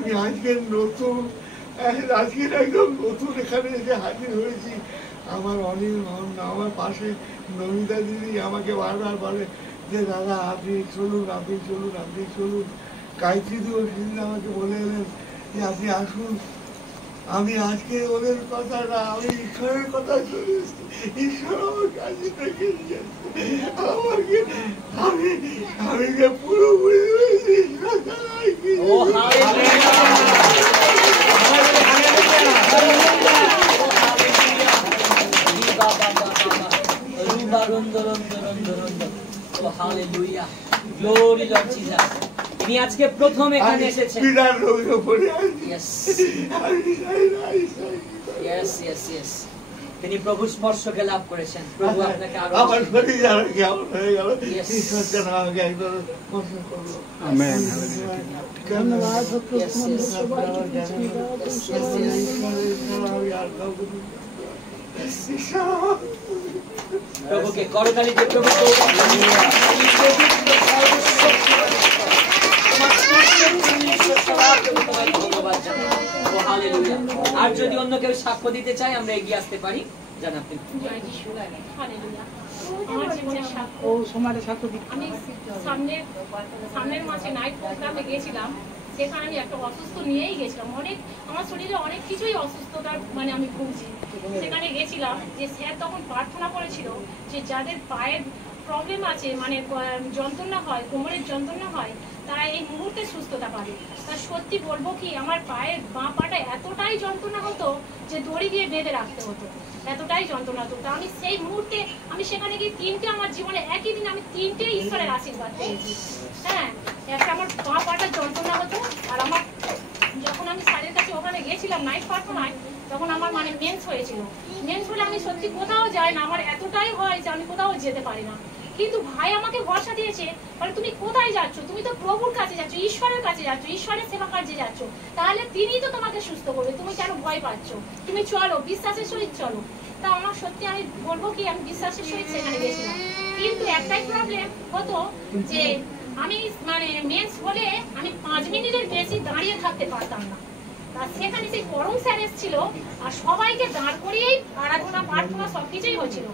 আমি আজকে নতুন আজকের একদম নতুন এখানে এসে হাজির হয়েছি। আমার অনিল আমার পাশে নমিতা দিদি আমাকে বারবার বলে যে দাদা আপনি চলুন, আপনি চলুন, আপনি চলুন। গায়ত্রীদিও সেদিন আমাকে বলে এলেন যে আপনি আসুন। আমি আজকে ওদের কথা না, আমি ঈশ্বরের কথা শুনেছি। ঈশ্বর আমার কাছে থেকে আমাকে আমি যে পুরোপুরি তিনি আজকে প্রথম এখানে এসেছেন। তিনি প্রভু স্পর্শকে লাভ করেছেন। প্রভু আপনাকে আরো আমার শরীর আরো কেমন হয়ে গেল। ঈশ্বর যেন আমাকে একদম স্পর্শ করলো। আমেন। ধন্যবাদ। প্রভুকে করতালিতে প্রভুকে আর যদি অন্য কেউ সাক্ষ্য দিতে চায় আমরা এগিয়ে আসতে পারি। জানাব আমি সামনের মাসে নাইট প্রোগ্রামে গেছিলাম। সেখানে আমি একটা অসুস্থ নিয়েই গেছিলাম। আমার শরীরে অনেক কিছুই অসুস্থতার মানে আমি ভুগছি। সেখানে গেছিলাম যে স্যার তখন প্রার্থনা করেছিল যে যাদের পায়ের প্রবলেম আছে, মানে যন্ত্রণা হয়, কোমরের যন্ত্রণা হয়, তারা এই মুহূর্তে সুস্থতা পাবে। তা সত্যি বলবো কি, আমার পায়ের বাঁ পাটা এতটাই যন্ত্রণা হতো যে দড়ি দিয়ে বেঁধে রাখতে হতো, এতটাই যন্ত্রণা হতো। তা আমি সেই মুহূর্তে আমি সেখানে গিয়ে আমার জীবনে একই দিন আমি 3টে ঈশ্বরের আশীর্বাদ পেয়েছি। হ্যাঁ, একটা আমার বাঁ পাটা যন্ত্রণা হতো, আর আমার যখন আমি স্যারের কাছে ওখানে গেছিলাম নাইট প্রার্থনায়, তখন আমার মানে মেন্স হয়েছিল। মেন্স হলে আমি সত্যি কোথাও যাই না, আমার এতটাই হয় যে আমি কোথাও যেতে পারি না। কিন্তু ভাই আমাকে ভরসা দিয়েছে, বলে তুমি কোথায় যাচ্ছ? তুমি তো প্রভুর কাছে যাচ্ছ, ঈশ্বরের কাছে যাচ্ছ, ঈশ্বরের সেবা কার্যে যাচ্ছ, তাহলে তিনিই তো তোমাকে সুস্থ করবে, তুমি কেন ভয় পাচ্ছ? তুমি চলো, বিশ্বাসের সহিত চলো। তা আমার সত্যি আমি বলবো কি, আমি বিশ্বাসের সহিত সেখানে গেছিলাম। কিন্তু একটাই প্রবলেম হতো যে আমি মানে মেন্স হলে আমি 5 মিনিটের বেশি দাঁড়িয়ে থাকতে পারতাম না। তা সেখানে সেই পরম স্যার এসেছিল, আর সবাইকে দাঁড় করিয়েই আরাধনা প্রার্থনা সবকিছুই হয়েছিল।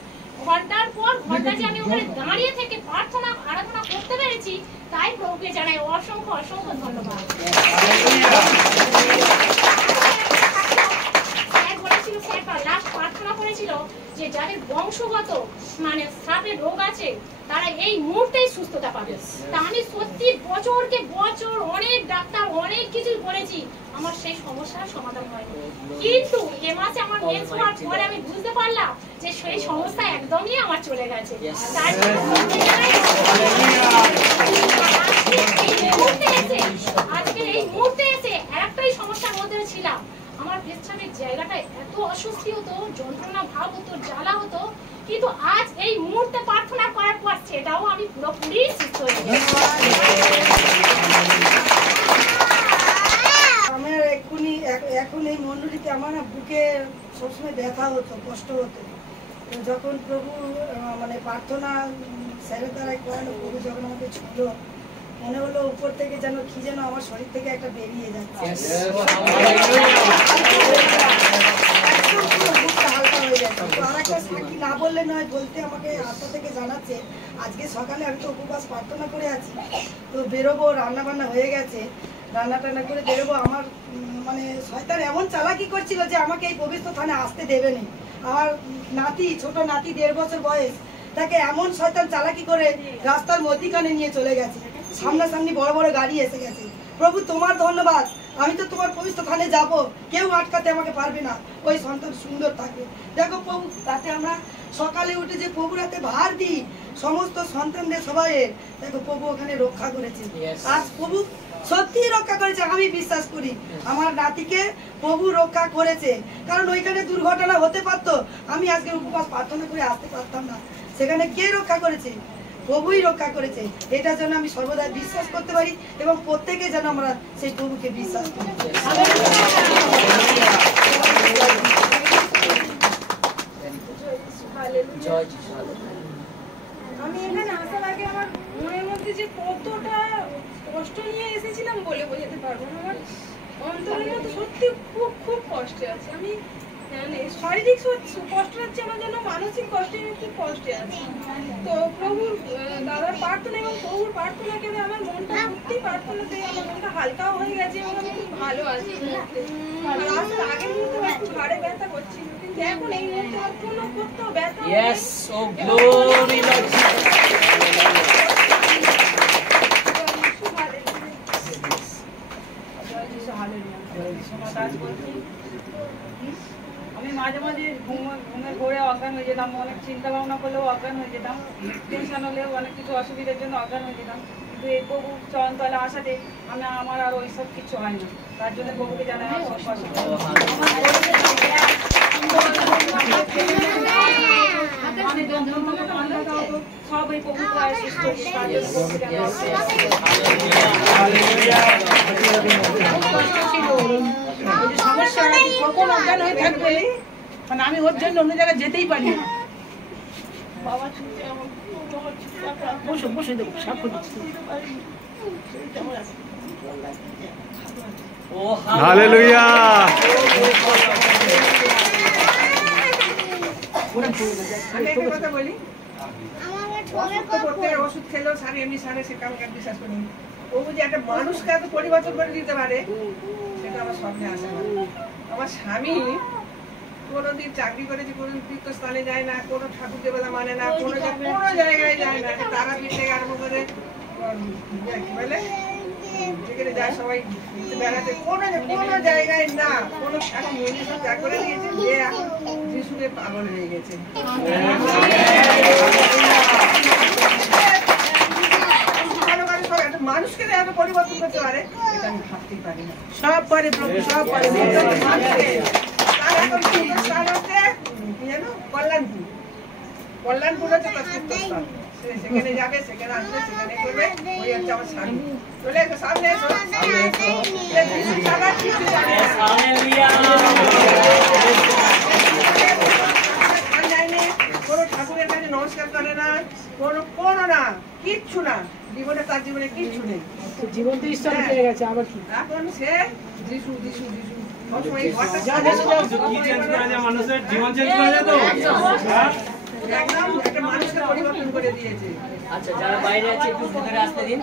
ঘন্টার পর ঘন্টা যে আমি ওখানে দাঁড়িয়ে থেকে প্রার্থনা আরাধনা করতে পেরেছি, তাই প্রভুকে জানাই অসংখ্য অসংখ্য ধন্যবাদ। স্যার বলেছিল, স্যার লাস্ট প্রার্থনা করেছিল যে যাদের বংশগত মানে সাপের রোগ আছে তারা এই মুহূর্তেই সুস্থতা পাবে। তা আমি সত্যি বছরকে বছর অনেক ডাক্তার অনেক কিছু বলেছি, আমার সেই সমস্যার সমাধান হয়নি। কিন্তু এ মাসে আমার মেন্স হওয়ার পরে আমি বুঝতে পারলাম যে সেই সমস্যা একদমই আমার চলে গেছে। আজকে এই মুহূর্তে এসে একটাই সমস্যার মধ্যে ছিলাম, আমার পেছনের জায়গাটা এত অস্বস্তি হতো, যন্ত্রণা ভাব হতো, জ্বালা হতো, কিন্তু আজ এই মুহূর্তে প্রার্থনা করার পর সেটাও আমি পুরোপুরি সুস্থ হয়ে গেছি। আমার এখন এই মন্ডলীতে আমার বুকে সবসময় ব্যথা হতো, কষ্ট হতো। যখন প্রভু মানে প্রার্থনা স্যারের দ্বারাই করানো, প্রভু যখন আমাকে ছুঁল, মনে হলো উপর থেকে যেন কি যেন আমার শরীর থেকে একটা বেরিয়ে যাচ্ছে, হালকা হয়ে যাচ্ছে। তো আর একটা সাক্ষী না বললে নয়, বলতে আমাকে আত্মা থেকে জানাচ্ছে, আজকে সকালে আমি তো উপবাস প্রার্থনা করে আছি, তো বেরোবো, রান্না বান্না হয়ে গেছে, রান্না টান্না করে বেরোবো। আমার মানে শয়তান এমন চালাকি করছিল যে আমাকে এই পবিত্র স্থানে আসতে দেবে না। আমার নাতি, ছোট নাতি 1.5 বছর বয়স, তাকে এমন শয়তান চালাকি করে রাস্তার মধ্যিখানে নিয়ে চলে গেছে, সামনাসামনি বড় বড় গাড়ি এসে গেছে। প্রভু তোমার ধন্যবাদ, আমি তো তোমার পবিত্র স্থানে যাব, কেউ আটকাতে আমাকে পারবে না, ওই সন্তান সুন্দর থাকবে। দেখো প্রভু, তাতে আমরা সকালে উঠে যে প্রভুর হাতে ভার দিই সমস্ত সন্তানদের সবাইয়ের, দেখো প্রভু ওখানে রক্ষা করেছে। আজ প্রভু সত্যি রক্ষা করেছে, আমি বিশ্বাস করি আমার নাতিকে প্রভু রক্ষা করেছে। কারণ ওইখানে দুর্ঘটনা হতে পারতো, আমি আজকে উপবাস প্রার্থনা করে আসতে পারতাম না। সেখানে কে রক্ষা করেছে? প্রভুই রক্ষা করেছে। এটার জন্য আমি সর্বদা বিশ্বাস করতে পারি এবং প্রত্যেকে যেন আমরা সেই প্রভুকে বিশ্বাস করি। আমি এখানে আসার আগে আমার মনের মধ্যে যে কতটা কষ্ট নিয়ে এসেছিলাম বলে বোঝাতে পারবো না। আমার সত্যি খুব খুব কষ্টে আছি আমি। মানে শারীরিক কষ্ট হচ্ছে আমার জন্য, মানসিক কষ্টে আমি খুব কষ্টে আছি। তো প্রভুর দাদার প্রার্থনা এবং প্রভুর প্রার্থনা করে আমার মনটা সত্যি প্রার্থনাতে আমার মনটা হালকাও হয়ে গেছে এবং আমি খুব ভালো আছি এই মুহূর্তে। আর আসার আগের মুহূর্তে আমার একটু ঘাড়ে ব্যথা করছিল, কিন্তু এখন এই মুহূর্তে আমার কোনো কোথাও ব্যথা নেই। Yes, oh glory Lord আমি মাঝে মাঝে ঘুমের ঘোরে অজ্ঞান হয়ে যেতাম, অনেক চিন্তা ভাবনা করলেও অজ্ঞান হয়ে যেতাম, টেনশন হলেও অনেক কিছু অসুবিধার জন্য অজ্ঞান হয়ে যেতাম। কিন্তু এই প্রভু চরণতলে আসাতে আমার আর ওইসব কিছু হয় না। তার জন্য প্রভুকে জানাই আমার সব এই প্রভু সুস্থ হয়েছে। তার জন্য প্রভুকে জানাই সমস্যা কখন অজ্ঞান হয়ে থাকবে, মানে আমি ওর জন্য অন্য জায়গায় যেতেই পারি না। বসে বসে দেবো সাপ দিচ্ছি। Oh hallelujah. আমি একটা কথা বলি, প্রত্যেকের ওষুধ খেলেও সারে এমনি সারে, সেটা আমি বিশ্বাস করি। ও যে একটা মানুষকে এত পরিবর্তন করে দিতে পারে সেটা আমার স্বপ্নে আসে না। আমার স্বামী কোনোদিন চাকরি করেছে, কোনোদিন তীর্থস্থানে যায় না, কোনো ঠাকুর দেবতা মানে না, কোনো জায়গায় যায় না। তারাপীঠ থেকে আরম্ভ করে কি বলে যেখানে যায় সবাই বেড়াতে, কোনো জায়গায় না, কোনো এখন মন্দির সব ত্যাগ করে দিয়েছে, যে এখন যিশুকে পাগল হয়ে গেছে। মানুষকে এত পরিবর্তন করতে পারে এটা আমি ভাবতেই পারি না। সব পারে প্রভু, সব পারে। এখন তীর্থস্থান হচ্ছে কি জানো, কল্যাণপুর হচ্ছে তার তীর্থস্থান। সেখানে যাবে, সেখানে আসবে, সেখানে করবে। ওই হচ্ছে আমার স্বামী। চলে এসো, সামনে এসো, কোনো ঠাকুরের কাছে নমস্কার করে না, কোনো না, কিচ্ছু না। জীবনে তার জীবনে কিচ্ছু নেই। জীবন তো ঈশ্বর পেয়ে গেছে, আবার কি? এখন সে যিশু যিশু যিশু মানুষের জীবন চেঞ্জ করে যায় তো একদম একটা মানুষকে পরিবর্তন করে দিয়েছে। আচ্ছা, যারা বাইরে আছে একটু ভিতরে আসতে দিন।